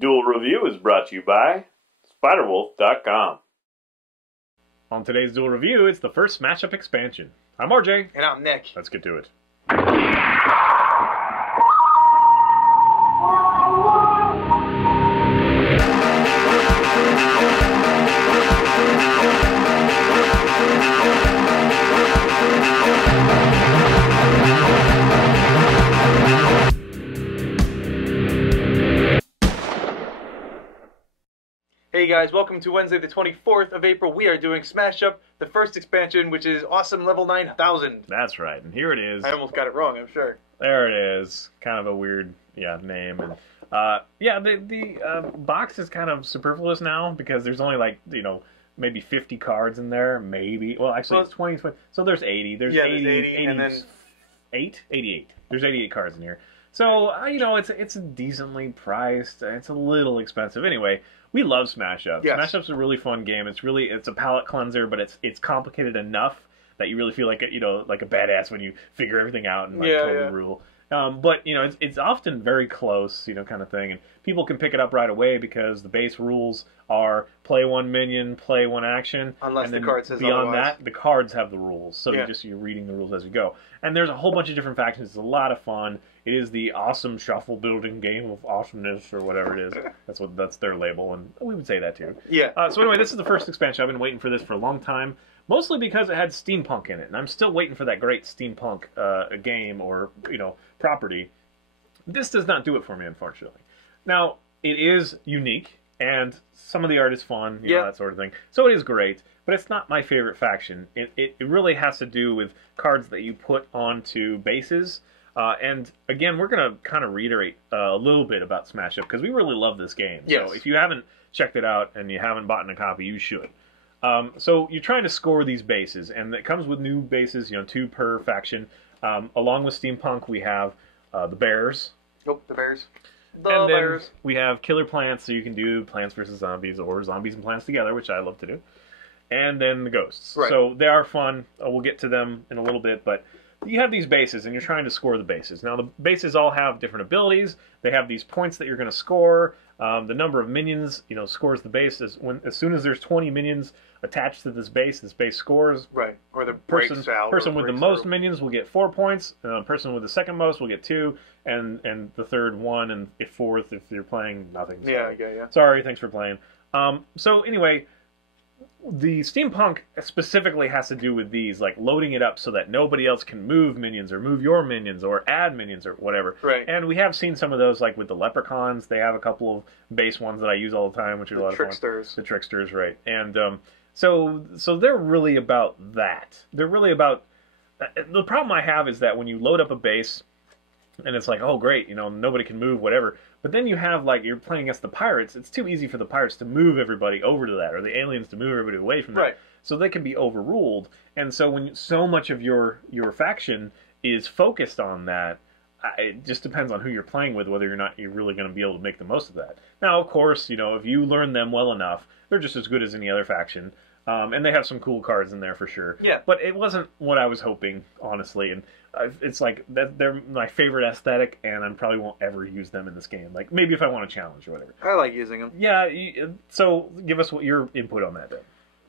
Duel Review is brought to you by SpiderWolf.com. On today's Duel Review, it's the first Smash Up expansion. I'm RJ. And I'm Nick. Let's get to it. Hey guys, welcome to Wednesday the 24th of April. We are doing Smash Up, the first expansion, which is Awesome Level 9000. That's right, and here it is. I almost got it wrong, I'm sure. There it is. Kind of a weird, name. And the box is kind of superfluous now because there's only maybe 50 cards in there, maybe. Well, actually, it's 20. So there's 80. There's 80, and then 88. There's 88 cards in here. So it's decently priced. It's a little expensive. Anyway, we love Smash Up. Yes. Smash Up's a really fun game. It's a palate cleanser, but it's complicated enough that you really feel like a badass when you figure everything out and totally rule. But it's often very close, kind of thing, and people can pick it up right away because the base rules are play one minion, play one action. Unless and the then card says beyond otherwise. that, the cards have the rules, so you're reading the rules as you go. And there's a whole bunch of different factions. It's a lot of fun. It is the awesome shuffle building game of awesomeness, or whatever it is. That's their label, and we would say that too. Yeah. So anyway, this is the first expansion. I've been waiting for this for a long time. Mostly because it had Steampunk in it, and I'm still waiting for that great Steampunk game or property. This does not do it for me, unfortunately. Now, it is unique, and some of the art is fun, that sort of thing. So it is great, but it's not my favorite faction. It really has to do with cards that you put onto bases. And again, we're going to kind of reiterate a little bit about Smash Up, because we really love this game. Yes. So if you haven't checked it out and you haven't bought a copy, you should. So you're trying to score these bases, and it comes with new bases, 2 per faction. Along with Steampunk, we have the bears. Oh, the bears. And then we have killer plants, so you can do plants versus zombies, or zombies and plants together, which I love to do. And then the ghosts. Right. So they are fun. We'll get to them in a little bit, but you have these bases, and you're trying to score the bases. Now, the bases all have different abilities. They have these points that you're going to score. The number of minions, scores the base. As soon as there's 20 minions attached to this base scores. Right. Or the person with the most minions will get 4 points. person with the second most will get 2, and the third 1, and fourth if you're playing nothing. So. Yeah. Sorry, thanks for playing. So anyway, the Steampunk specifically has to do with these, like loading it up so that nobody else can move minions or move your minions or add minions or whatever. Right. And we have seen some of those, like with the leprechauns. They have a couple of base ones that I use all the time, which are a lot of fun. The tricksters, right? And so they're really about that. They're really about. The problem I have is that when you load up a base, and it's like, oh great, nobody can move, whatever. But then you have, you're playing against the pirates. It's too easy for the pirates to move everybody over to that, or the aliens to move everybody away from that. Right. So they can be overruled. And so when so much of your faction is focused on that, it just depends on who you're playing with, whether or not you're really going to be able to make the most of that. Now, of course, if you learn them well enough, they're just as good as any other faction. And they have some cool cards in there for sure. Yeah. But it wasn't what I was hoping, honestly. And it's like they're my favorite aesthetic, and I probably won't ever use them in this game. Like maybe if I want a challenge or whatever. I like using them. Yeah. So give us what your input on that, then,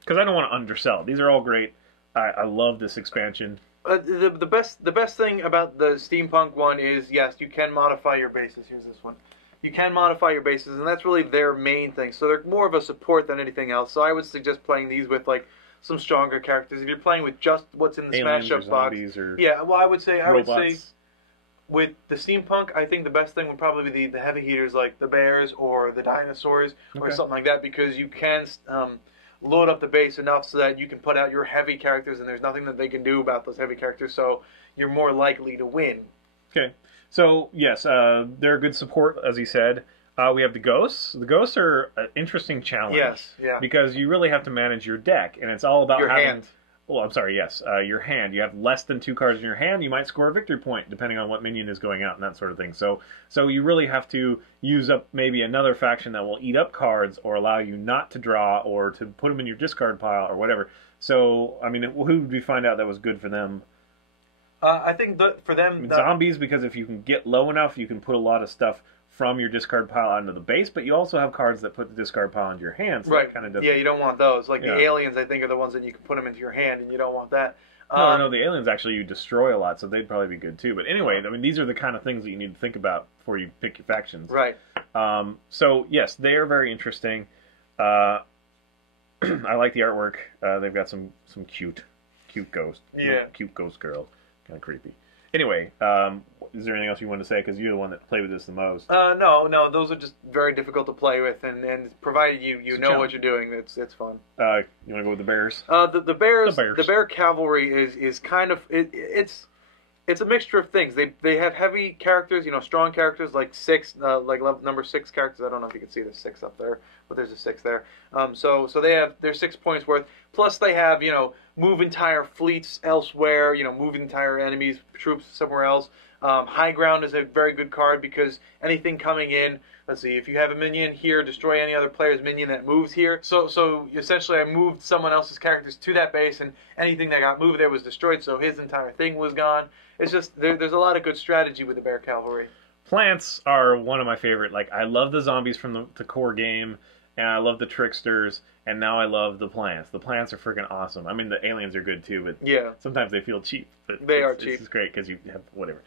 because I don't want to undersell. These are all great. I love this expansion. The best thing about the Steampunk one is, yes, you can modify your bases. Here's this one. You can modify your bases, and that's really their main thing. So they're more of a support than anything else. So I would suggest playing these with some stronger characters. If you're playing with just what's in the Smash Up box, I would say with the Steampunk, I think the best thing would probably be the heavy hitters like the bears or the dinosaurs or something like that, because you can load up the base enough so that you can put out your heavy characters, and there's nothing that they can do about those heavy characters. So you're more likely to win. Okay. So, yes, they're a good support, as he said. We have the ghosts. The ghosts are an interesting challenge. Yes, yeah. Because you really have to manage your deck, and it's all about your hand. Well, I'm sorry, yes, your hand. You have less than 2 cards in your hand, you might score a victory point, depending on what minion is going out and that sort of thing. So you really have to use up maybe another faction that will eat up cards or allow you not to draw or to put them in your discard pile or whatever. So, I mean, who did we find out that was good for them? I think for them... zombies, because if you can get low enough, you can put a lot of stuff from your discard pile onto the base, but you also have cards that put the discard pile into your hand. So right. Kind of Yeah, you don't want those. Like the aliens, I think, are the ones that you can put them into your hand, and you don't want that. No, the aliens actually you destroy a lot, so they'd probably be good too. But anyway, I mean, these are the kind of things that you need to think about before you pick your factions. Right. So yes, they are very interesting. I like the artwork. They've got some cute ghost. Yeah. Cute ghost girl. Kind of creepy. Anyway, is there anything else you want to say? Because you're the one that played with this the most. No, those are just very difficult to play with, and provided you know what you're doing, it's fun. You want to go with the bears? The bear cavalry is kind of it's a mixture of things. They have heavy characters, strong characters like number 6 characters. I don't know if you can see the 6 up there, but there's a 6 there. So they have their 6 points worth. Plus they have move entire fleets elsewhere. Move entire enemies troops somewhere else. High ground is a very good card because anything coming in. Let's see, if you have a minion here, destroy any other player's minion that moves here. So essentially I moved someone else's characters to that base, and anything that got moved there was destroyed, so his entire thing was gone. It's just, there's a lot of good strategy with the bear cavalry. Plants are one of my favorite. Like, I love the zombies from the core game, and I love the tricksters, and now I love the plants. The plants are freaking awesome. I mean, the aliens are good too, but sometimes they feel cheap. But they are cheap. This is great because you have whatever.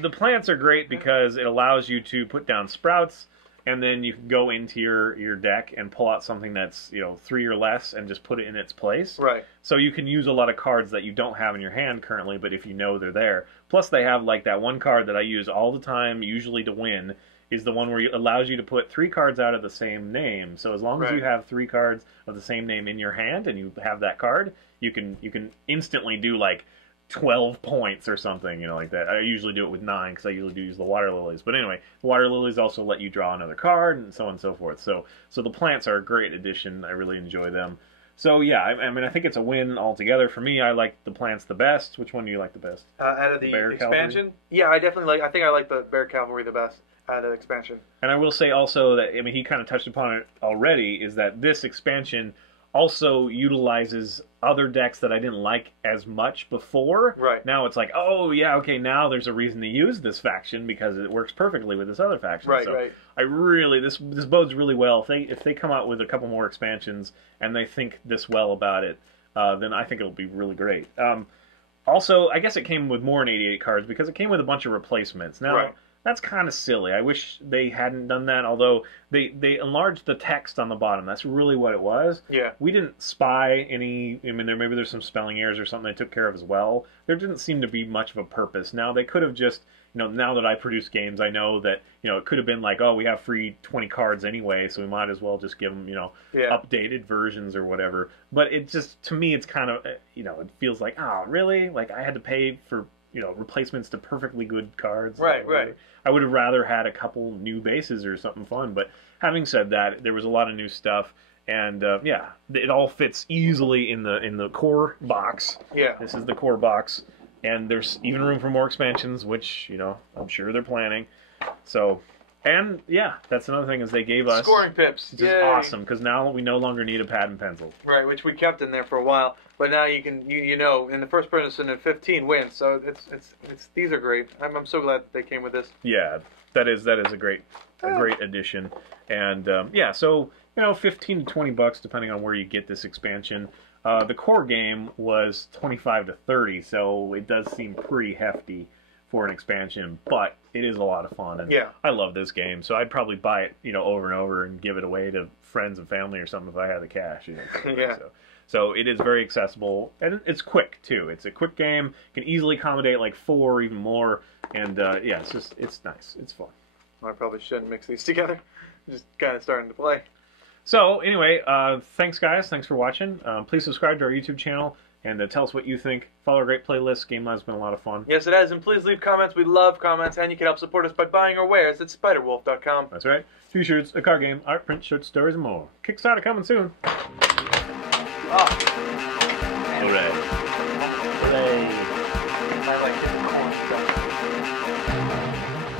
The plants are great because it allows you to put down sprouts, and then you can go into your deck and pull out something that's 3 or less and just put it in its place. Right. So you can use a lot of cards that you don't have in your hand currently, but if you know they're there. Plus they have like that one card that I use all the time, usually to win, is the one where it allows you to put 3 cards out of the same name. So as long as you have 3 cards of the same name in your hand and you have that card, you can instantly do like 12 points or something, like that. I usually do it with 9 because I usually do use the water lilies. But anyway, the water lilies also let you draw another card and so on and so forth. So the plants are a great addition. I really enjoy them. So yeah, I mean, I think it's a win altogether. For me, I like the plants the best. Which one do you like the best? Out of the expansion? Cavalry? Yeah, I think I like the bear cavalry the best out of the expansion. And I will say also that, I mean, he kind of touched upon it already, is that this expansion also utilizes other decks that I didn't like as much before. Right. Now it's like, oh yeah, okay, now there's a reason to use this faction because it works perfectly with this other faction. Right, so right. I really, this bodes really well. If they come out with a couple more expansions and they think this well about it, then I think it'll be really great. Also, I guess it came with more than 88 cards because it came with a bunch of replacements. Now, that's kind of silly. I wish they hadn't done that, although they enlarged the text on the bottom. That's really what it was. Yeah. We didn't spy any... I mean, maybe there's some spelling errors or something they took care of as well. There didn't seem to be much of a purpose. Now, they could have just... now that I produce games, I know that, it could have been like, oh, we have free 20 cards anyway, so we might as well just give them, updated versions or whatever. But it just, to me, it's kind of, it feels like, oh, really? Like, I had to pay for... replacements to perfectly good cards. Right. I would have rather had a couple new bases or something fun. But having said that, there was a lot of new stuff, and it all fits easily in the core box. Yeah. This is the core box, and there's even room for more expansions, which I'm sure they're planning. So. And, that's another thing is they gave us... scoring pips. Which is awesome, because now we no longer need a pad and pencil. Right, which we kept in there for a while. But now you can, in the first person at 15 wins. So it's these are great. I'm so glad that they came with this. Yeah, that is a great addition. And, so, 15 to 20 bucks, depending on where you get this expansion. The core game was 25 to 30, so it does seem pretty hefty for an expansion, but it is a lot of fun, and I love this game, so I'd probably buy it, over and over and give it away to friends and family or something if I had the cash. So it is very accessible, and it's quick too. It's a quick game, can easily accommodate like 4 or even more, and it's nice, it's fun. I probably shouldn't mix these together. Just kind of starting to play. So anyway, thanks guys, thanks for watching. Please subscribe to our YouTube channel. And tell us what you think. Follow our great playlist. Game Live's been a lot of fun. Yes, it has. And please leave comments. We love comments. And you can help support us by buying our wares at spiderwolf.com. That's right. T-shirts, a card game, art, print, short stories, and more. Kickstarter coming soon. Oh. Hooray. Hooray. I like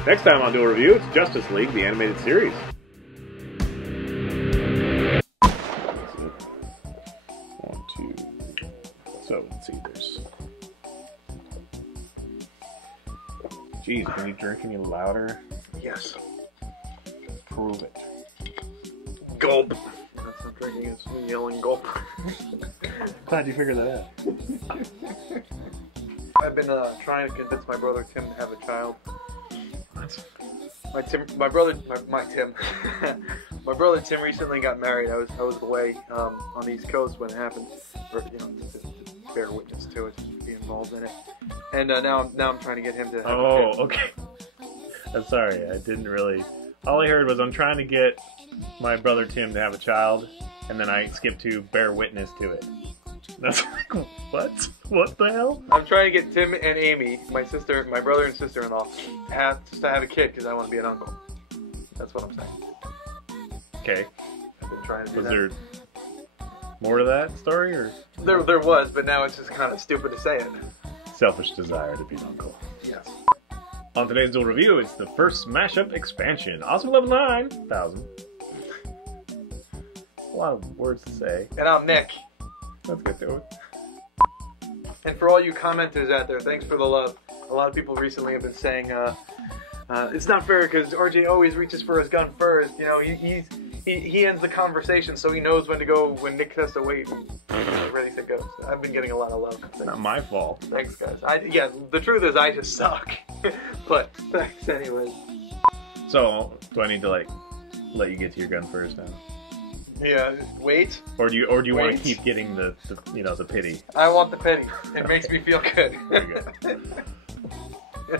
it. Next time on Duel Review, it's Justice League, the animated series. So, let's see, there's... Jeez, can you drink any louder? Yes. Prove it. Gulp. That's not drinking, it's me yelling gulp. Glad you figured that out. I've been trying to convince my brother Tim to have a child. What? My brother Tim. My brother Tim recently got married. I was away on the East Coast when it happened, or to bear witness to it, to be involved in it. And now I'm trying to get him to have a kid. Okay. I'm sorry, I didn't really. All I heard was I'm trying to get my brother Tim to have a child, and then I skipped to bear witness to it. That's like, what? What the hell? I'm trying to get Tim and Amy, my brother and sister-in-law, to have a kid because I want to be an uncle. That's what I'm saying. Okay. I've been trying to do Was that. there more to that story, or There was, but now it's just kind of stupid to say it. selfish desire to be an uncle? Yes. On today's Duel review, it's the first Smash Up expansion. Also level 9,000. A lot of words to say. And I'm Nick. Let's get to it. And for all you commenters out there, thanks for the love. A lot of people recently have been saying, it's not fair because RJ always reaches for his gun first. You know, he ends the conversation so he knows when to go when Nick has to wait and ready to go. So I've been getting a lot of love. It's not my fault. Thanks, guys. Yeah, the truth is I just suck. But thanks anyways. So, do I need to like let you get to your gun first now, Yeah, wait. or do you want to Wait. keep getting the the pity? I want the pity. It makes me feel good. There you go.